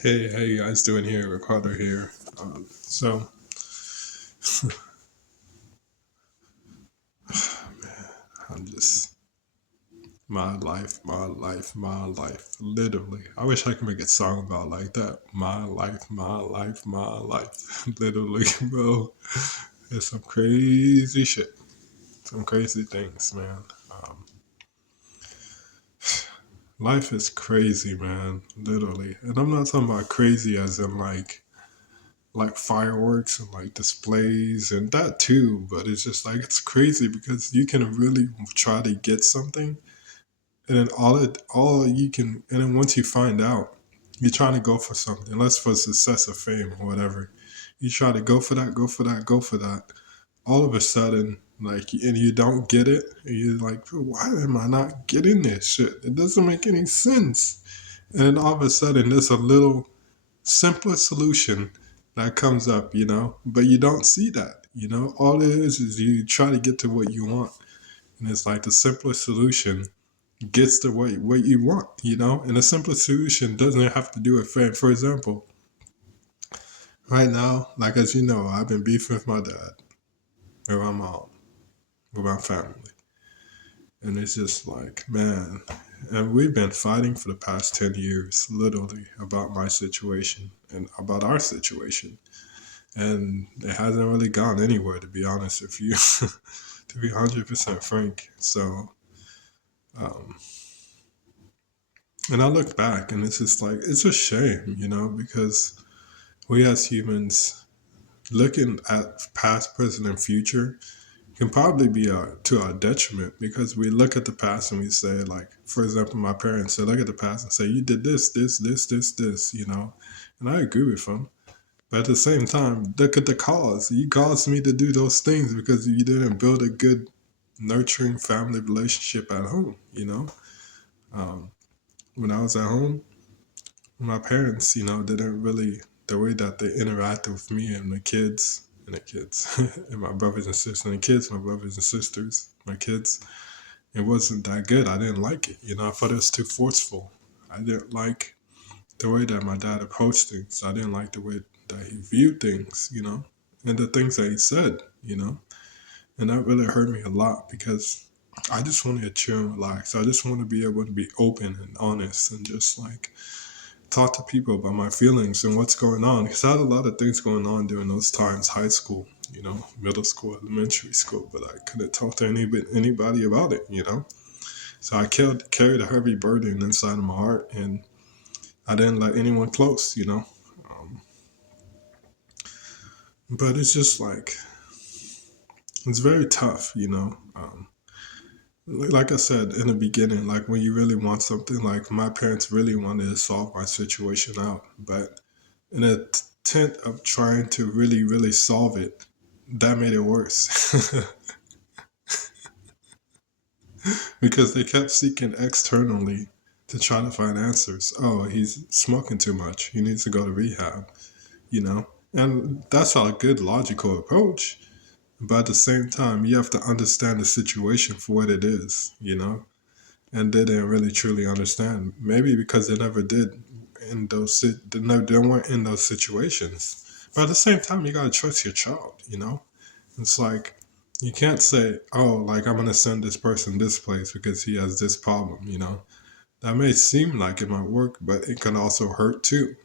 Hey, how you guys doing here? Ricardo here. So, I'm just my life. Literally, I wish I could make a song about like that. My life, my life, my life. Literally, bro. It's some crazy shit. Some crazy things, man. Um, Life is crazy, man. Literally, and I'm not talking about crazy as in like fireworks and like displays and that too, but it's just like it's crazy because you can really try to get something, and then all you can, and then once you find out you're trying to go for something, unless for success or fame or whatever, you try to go for that, go for that, go for that, all of a sudden, like, and you don't get it, and you're like, why am I not getting this shit? It doesn't make any sense. And then all of a sudden there's a little simpler solution that comes up, but you don't see that, all it is you try to get to what you want, and it's like the simplest solution gets the what you want, and the simplest solution doesn't have to do with fame. For example, right now, like, as you know, I've been beefing with my dad, with my mom, with my family, and it's just like, man, and we've been fighting for the past 10 years, literally, about my situation and about our situation, and it hasn't really gone anywhere, to be honest with you. To be 100% frank. So, um, and I look back and it's just like, it's a shame, because we as humans, looking at past, present, and future, can probably be to our detriment, because we look at the past and we say, like, for example, my parents, they look at the past and say, you did this, and I agree with them. But at the same time, look at the cause. You caused me to do those things because you didn't build a good, nurturing family relationship at home. Um, when I was at home, my parents, didn't really, the way that they interacted with me and the kids, and my brothers and sisters, and the kids, my brothers and sisters, my kids, it wasn't that good. I didn't like it. I thought it was too forceful. I didn't like the way that my dad approached things. I didn't like the way that he viewed things, and the things that he said, and that really hurt me a lot because I just want to chill and relax. I just want to be able to be open and honest and just like talk to people about my feelings and what's going on. Because I had a lot of things going on during those times, high school, middle school, elementary school, but I couldn't talk to anybody about it. So I carried a heavy burden inside of my heart, and I didn't let anyone close. Um, but it's just like, it's very tough. Like I said in the beginning, like when you really want something, like my parents really wanted to solve my situation out, but in an attempt of trying to really, really solve it, that made it worse. Because they kept seeking externally to try to find answers. Oh, he's smoking too much. He needs to go to rehab, you know? And that's a good logical approach. But at the same time, you have to understand the situation for what it is. And they didn't really truly understand. Maybe because they never did in they weren't in those situations. But at the same time, you gotta trust your child. It's like you can't say, "Oh, like I'm gonna send this person this place because he has this problem." That may seem like it might work, but it can also hurt too.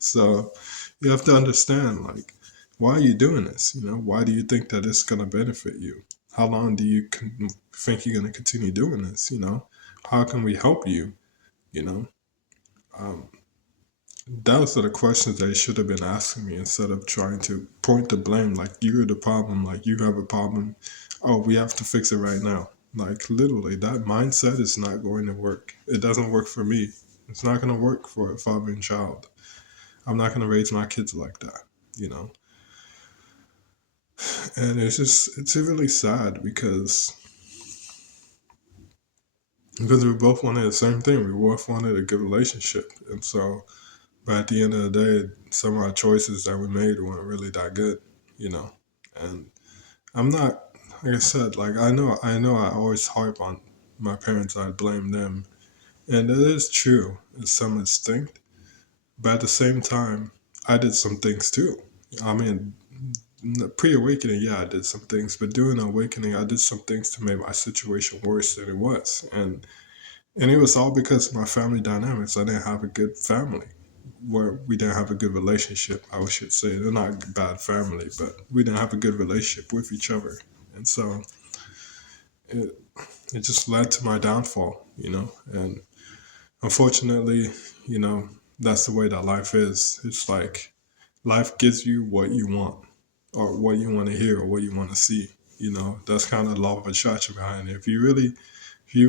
So you have to understand, like, why are you doing this? Why do you think that it's gonna benefit you? How long do you think you're gonna continue doing this? How can we help you? You know, um, those are the questions they should have been asking me instead of trying to point the blame like you're the problem, like you have a problem. Oh, we have to fix it right now. Like, literally, that mindset is not going to work. It doesn't work for me. It's not going to work for a father and child. I'm not going to raise my kids like that, you know? And it's really sad because we both wanted the same thing. We both wanted a good relationship. And so, but at the end of the day, some of our choices that we made weren't really that good, you know? And I'm not, like I said, like I know I always harp on my parents, I blame them. And it is true to some extent, But at the same time, I did some things too. I mean, pre-awakening, yeah, I did some things, but during the awakening, I did some things to make my situation worse than it was, and it was all because of my family dynamics. I didn't have a good family, where we didn't have a good relationship. I should say they're not a bad family, but we didn't have a good relationship with each other, and so it it just led to my downfall, and unfortunately, you know, that's the way that life is. It's like life gives you what you want or what you want to hear or what you want to see. That's kind of the law of attraction behind it. If you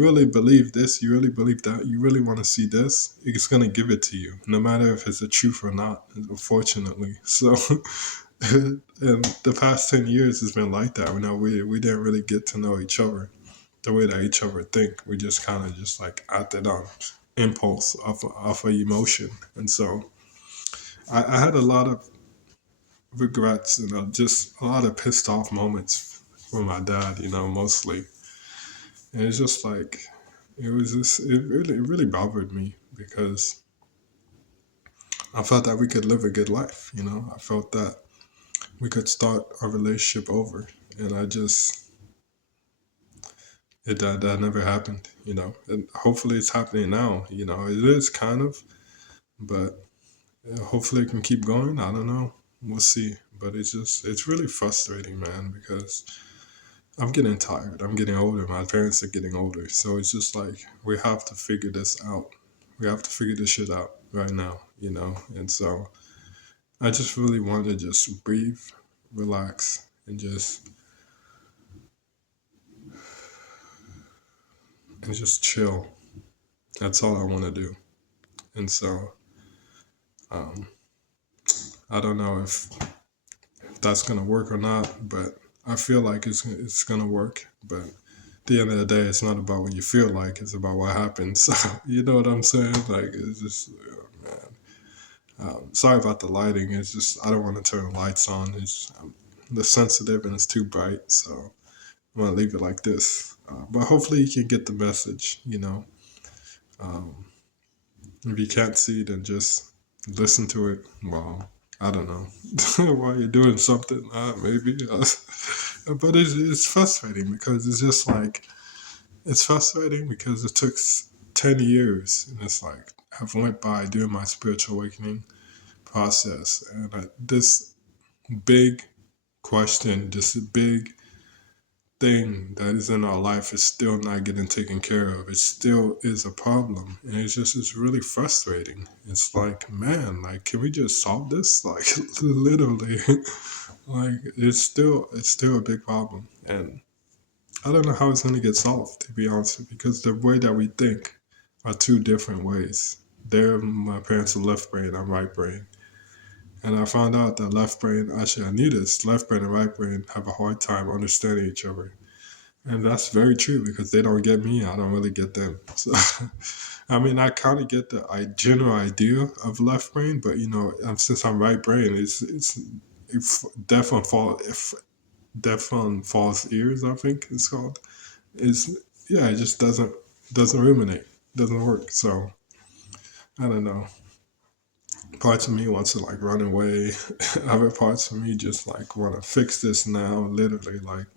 really believe this, you really believe that, you really want to see this, it's gonna give it to you, no matter if it's the truth or not. Unfortunately, so and the past 10 years has been like that. We didn't really get to know each other the way that each other think. We just kind of just like acted on impulse off of emotion, and so I had a lot of regrets and just a lot of pissed off moments with my dad. Mostly, and it's just like it really bothered me because I felt that we could live a good life. I felt that we could start our relationship over, and I just that never happened. And hopefully it's happening now. It is kind of, but hopefully it can keep going. I don't know. We'll see. But it's really frustrating, man, because I'm getting tired. I'm getting older. My parents are getting older. So it's just like we have to figure this out. We have to figure this shit out right now. And so I just really want to just breathe, relax, and just chill. That's all I want to do. And so um, I don't know if that's gonna work or not, but I feel like it's gonna work. But at the end of the day, it's not about what you feel like; it's about what happens. So you know what I'm saying? Like it's just, man. Sorry about the lighting. It's just I don't want to turn the lights on. The sensitive and it's too bright, so I'm gonna leave it like this. But hopefully you can get the message. Um, if you can't see, then just listen to it. Well, I don't know while you're doing something, maybe. But it's frustrating because it's just like it's frustrating because it took 10 years, and it's like I've went by doing my spiritual awakening process, and this big question, this big thing that is in our life is still not getting taken care of. It still is a problem. And it's really frustrating. It's like, man, like can we just solve this? Like literally. Like it's still a big problem. And I don't know how it's gonna get solved, to be honest with you, because the way that we think are two different ways. My parents are left brain, I'm right brain. And I found out that left brain, actually I knew this, left brain and right brain have a hard time understanding each other. And that's very true because they don't get me. I don't really get them. So, I mean, I kind of get the general idea of left brain, but since I'm right brain, it's deaf on if deaf on false ears. I think it's called. It's yeah, it just doesn't ruminate, doesn't work. So I don't know. Parts of me wants to like run away. Other parts of me just like want to fix this now. Literally, like,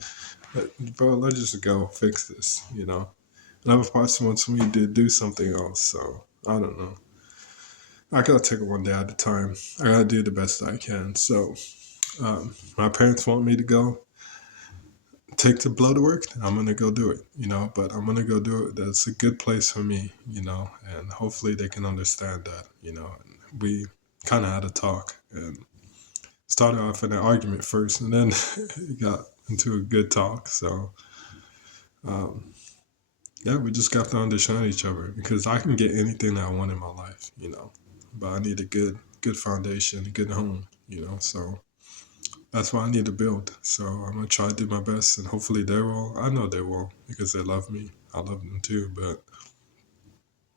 bro, let's just go fix this. Another person wants me to do something else. So I don't know. I gotta take it one day at a time. I gotta do the best I can. So my parents want me to go take the blood work. I'm gonna go do it. But I'm gonna go do it. That's a good place for me. And hopefully they can understand that. And we kind of had a talk and started off in an argument first, and then it got into a good talk. So um, yeah, we just got to understand each other because I can get anything that I want in my life. But I need a good foundation, a good home. So that's what I need to build. So I'm gonna try to do my best, and hopefully they will. I know they will because they love me. I love them too, but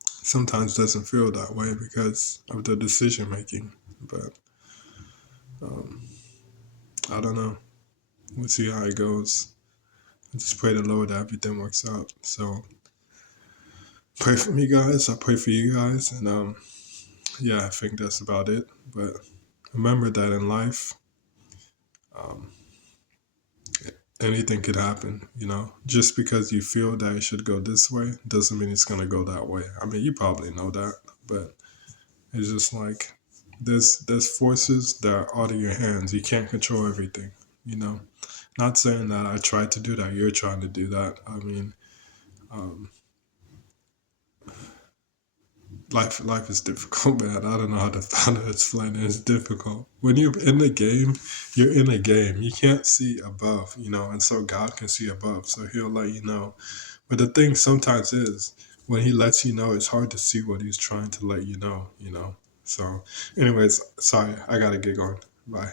sometimes it doesn't feel that way because of the decision making. But um, I don't know. We'll see how it goes. I just pray the Lord that everything works out. So pray for me, guys. I pray for you guys, and yeah, I think that's about it. But remember that in life, um, anything could happen. Just because you feel that it should go this way doesn't mean it's gonna go that way. I mean, you probably know that, but it's just like there's forces that are out of your hands. You can't control everything. You know, not saying that I tried to do that. You're trying to do that. I mean, um, life is difficult, man. I don't know how to explain it. It's difficult. When you're in the game, you're in a game. You can't see above, and so God can see above. So He'll let you know. But the thing sometimes is when He lets you know, it's hard to see what He's trying to let you know. So, anyways, sorry, I gotta get going. Bye.